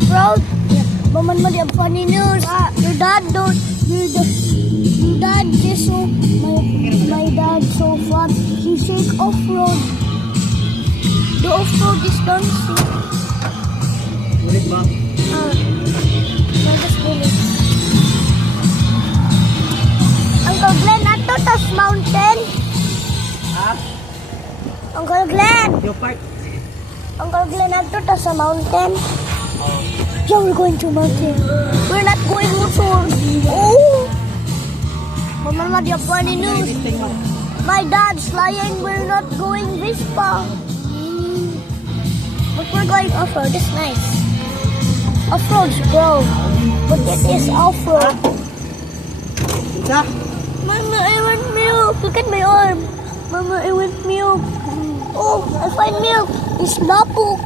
off-road? Yeah. Maman mo, di funny news. Your dad don't. Your dad just so. My dad so fun. He says off-road. The off-road is dancing. Ulit ba? Just ulit. Uncle Glenn, ato tas mountain. Ha? Uncle Glenn. Yung park. Uncle Glenn, ato tas sa mountain. Yeah, we're going to mountain. We're not going motor. Oh! Mama, di funny news. My dad's lying. We're not going Vespa. But we're going off-road. It's nice. Off-road's bro. But it is off-road. Isa? Mama, I want milk. Look at my arm. Mama, I want milk. Oh, I find milk. It's lapuk.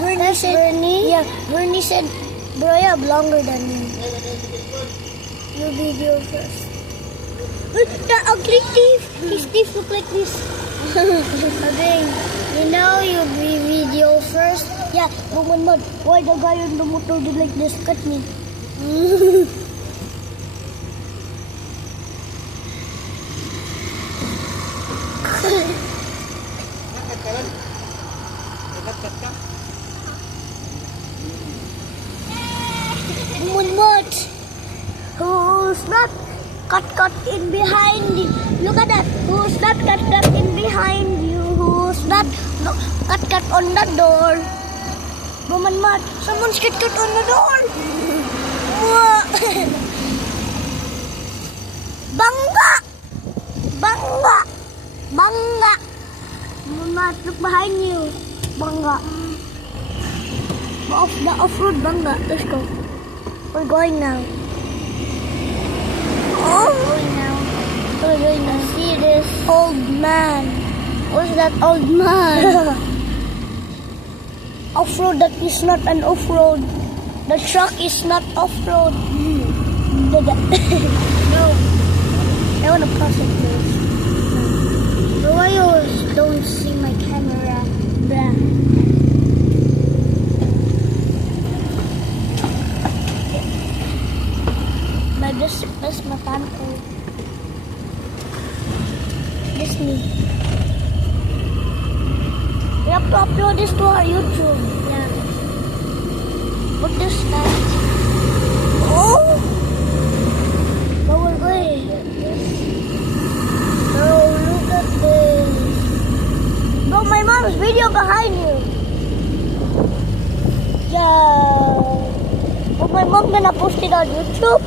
Bernie said, yeah, Bernie said, bro, you have longer than me. Your video first. The ugly teeth. His teeth look like this. Okay, you know you video first. Yeah, but when not, why the guy on the motor did like this? Cut me. Munmut. Who's not cut in behind you? Look at that. Who's not cut in behind you? Who's not cut on the door? Munmut. Someone's cut on the door. Bangga. Bangga. Bangga. Munmut, look behind you. Bangga. The off-road bangga. Let's go. We're going now. Oh, we're going to see this old man. Who's that old man? Off-road, that is not an off-road. The truck is not off-road. No. I want to pass it first. No, I always don't see my camera. Blah. This my fan code. This me. We have to upload this to our YouTube. Yeah. Put this guy. Oh! But we're going. Oh, look at this. Bro, my mom's video behind you. Yeah. But my mom gonna post it on YouTube.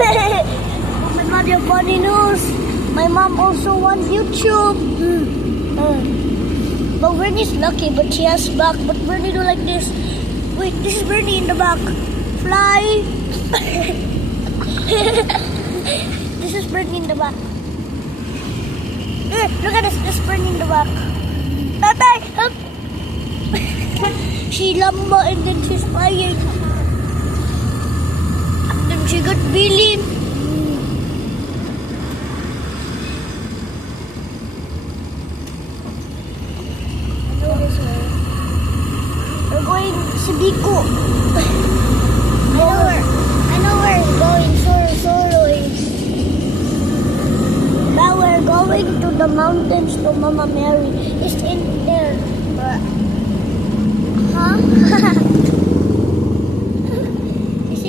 Oh my god, your funny news. My mom also wants YouTube. But Bernie's lucky, but she has back. But Bernie do like this. Wait, this is Bernie in the back. Fly. This is Bernie in the back. Look at this. This is Bernie in the back. Tatay, help. She lamba and then she's flying. She got billion. We're going to Biko. I know where we're going. Soroy. Now we're going to the mountains to Mama Mary. It's in there. Huh?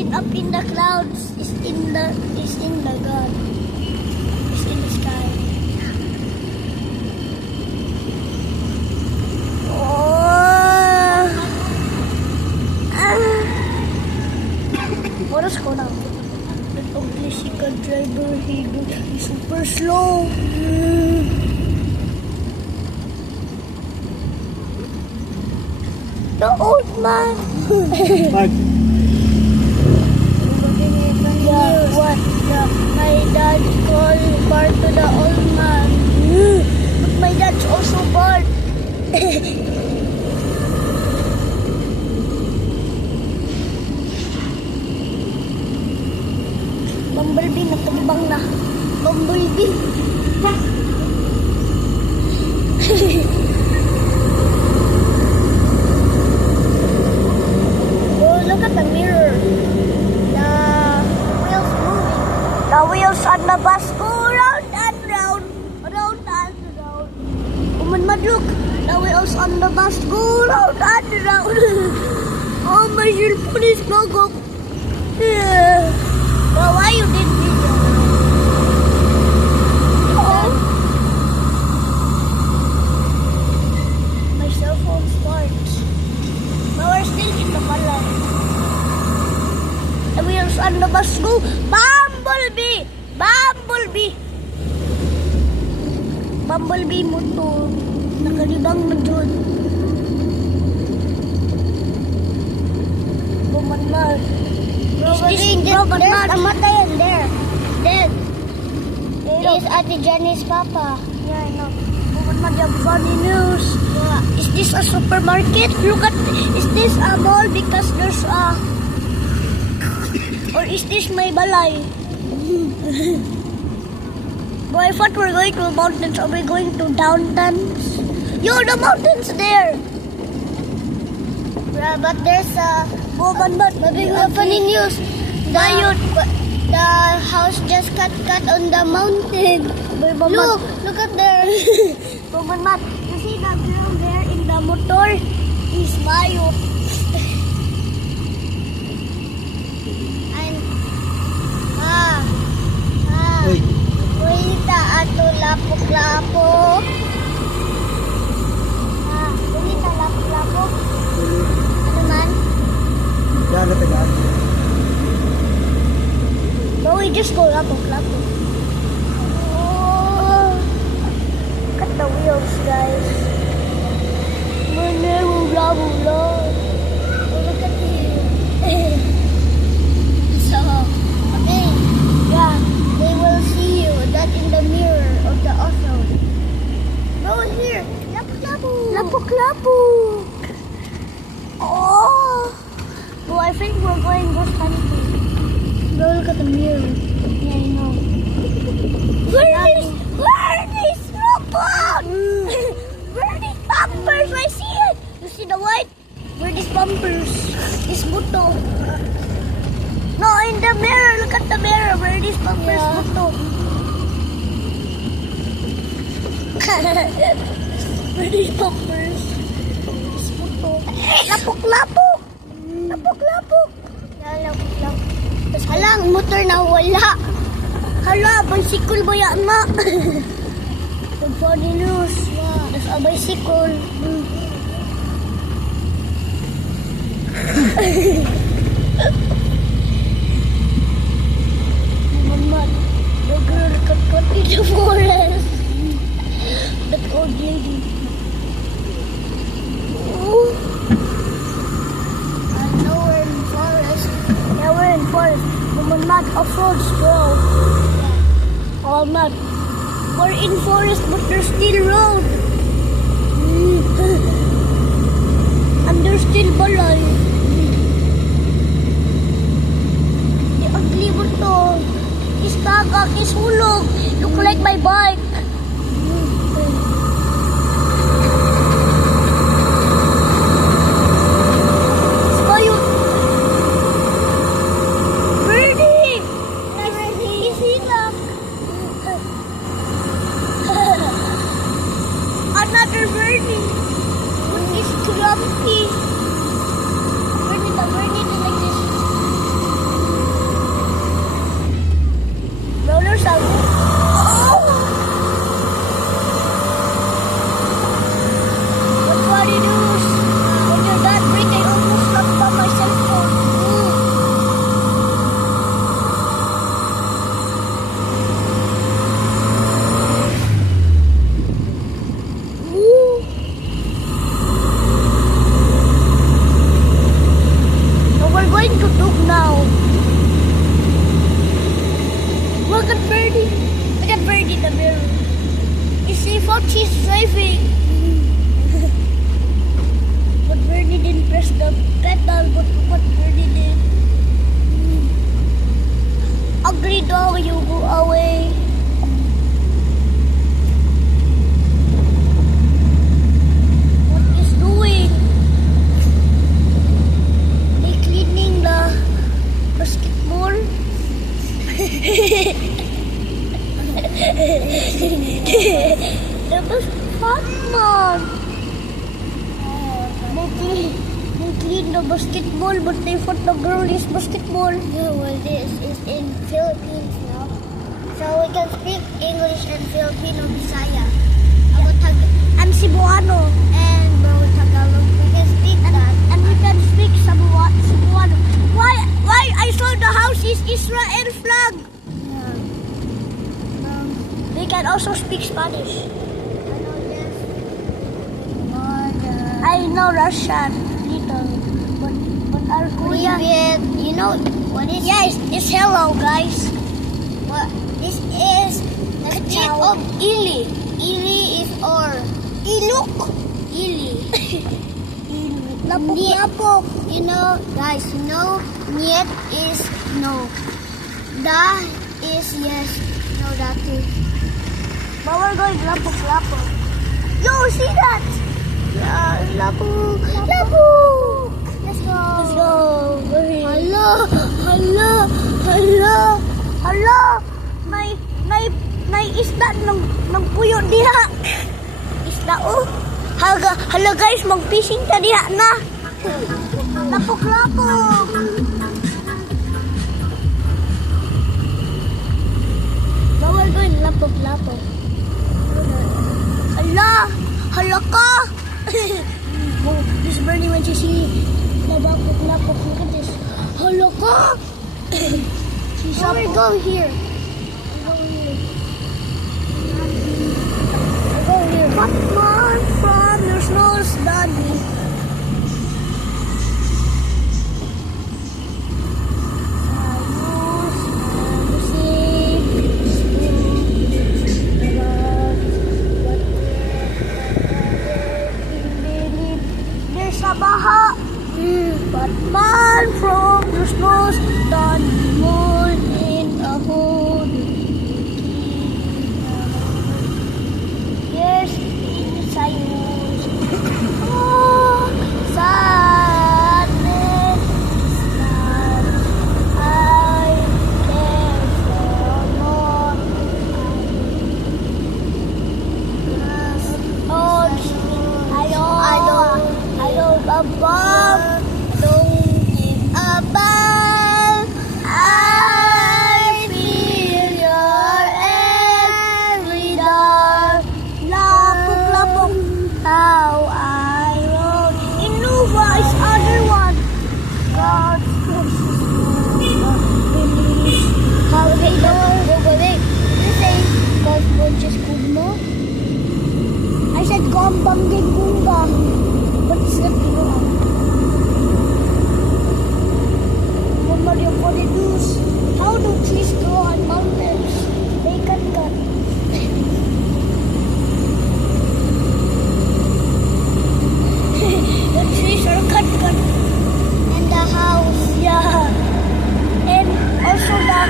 Up in the clouds, is in the God, is in the sky. Oh, what is going on? The ugly secret driver, he's super slow. The old man. What? My dad called Bart to the old man. But my dad's also Bart. Bumblebee, nagtambang na. Bumblebee. Please, go. Well, why you did video? Oh. My cell phone starts. But we're still in the balay. The wheels on the bus go. Bumblebee! Bumblebee mo to. Nakalibang mo dun. Bumanmar. There's a matayan there. Dead. It's Ate Jenny's papa. Yeah, I know. Bumanmar, you have funny news. Yeah. Is this a supermarket? Look at, is this a mall because there's a... Or is this my balay? But I thought we're going to the mountains. Are we going to downtowns? Yo, the mountains there! Yeah, but there's a... but funny news. The house just got on the mountain. Look at there. Mat, you see that girl there in the motor? Is Mayo. Uy. Kuita ato lapok-lapok. Kuita lapok-lapok. Ano man? Yan, natagaan. But we just go lapok-lapok. Oh, look at the wheels, guys. Bula-bula. Look at you. So, okay. Yeah, they will see you. That in the mirror of the off-road. Go here. Lapok-lapok. Lapok-lapok. Oh. Well, I think we're going bush hunting. Go look at the mirror. Yeah, I know. Where are these lapok? Where are these bumpers? I see it. You see the white? Where are these bumpers? This buto. No, in the mirror. Look at the mirror. Where are these bumpers? Yeah. Buto. Where are these bumpers? This buto. Lapok-lapok. Lapok-lapok. Lapok-lapok. Hala, ang motor na wala. Hala, bicycle ba yan na? The funny news. There's a bicycle. Mama, the girl cut in the forest. That old lady. Ooh. We're in forest. Yeah, we're in forest. But we're not off-road still. Oh, not. We're in forest, but there's still road. And there's still balay. The ugly mo to. Is tagak, is hulog. Look like my bike. Another Bernie. He's grumpy. Bernie like this. Roller sound. Oh! What funny news? When you're that big, I almost knocked off my cell phone. We're going to look now. Look at Birdie. Look at Birdie in the mirror. You see what she's driving. But Birdie didn't press the pedal, but look what Birdie did. Ugly dog, you go away. What is doing? Basketball. The bus hot the basketball, but they thought the girl is basketball. Yeah, well, this is in Philippines now. So we can speak English and Filipino Bisaya. And Cebuano. And Tagalog. We can speak that. And we can speak Cebuano. Why I saw the house is Israel flag? Yeah. They can also speak Spanish. I know Russian, little, but our Korea. You know what is? Yeah, it's hello, guys. What? This is the tip of Ili. Ili is or Ilok. Ili. Lapok, lapok. You know, guys. You know, niet is no. Da is yes. No, that is. But we're going lapok, lapok. Yo, see that? Lapuk. Lapuk. Let's go. Let's go. Hello. Hello. Hello. Hello. May isda ng puyo diha. Isda oh. Hala guys, mag-fishing ta diha na. Lapuk, lapuk. Bawal doon, lapuk, lapuk. Hala. Hala ka. Oh, this Bernie when she see lapuk, lapuk. Look at this. Hala ka. She's up. Go here. Go here. Batman from your snow's daddy. Baha. Batman from your snow's daddy. Moon in a hood. Yes, silence. Oh, sadness that I care for more. I don't give a ball. I feel your every door. Lapok, lapok, how I roll. Innova is other one. God's precious. How they don't go away. You say God's precious Kugmo? I said Gombang Gunga. But it's not Kugmo. Mario Polidos. How do trees grow on mountains? They can cut. The trees are cut. And the house. Yeah. And also the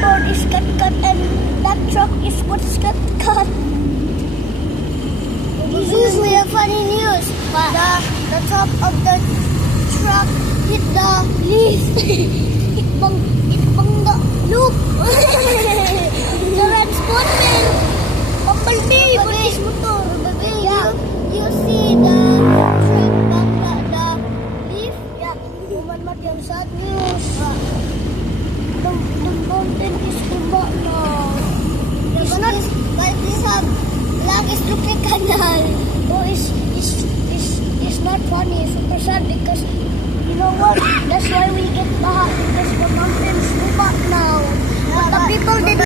bird is cut. And that truck is what's cut. It's usually a funny news. But the top of the truck hit the leaf. Look! The red spotted! Bumblebee! Police motor! Yeah. You see the truck, the leaf? Yeah. Human mat yung sad news. The mountain is kuba now. But this black is looking canal. Oh, it's not funny. It's super sad because you know what? That's why we get back because the mountains move up now. But the people did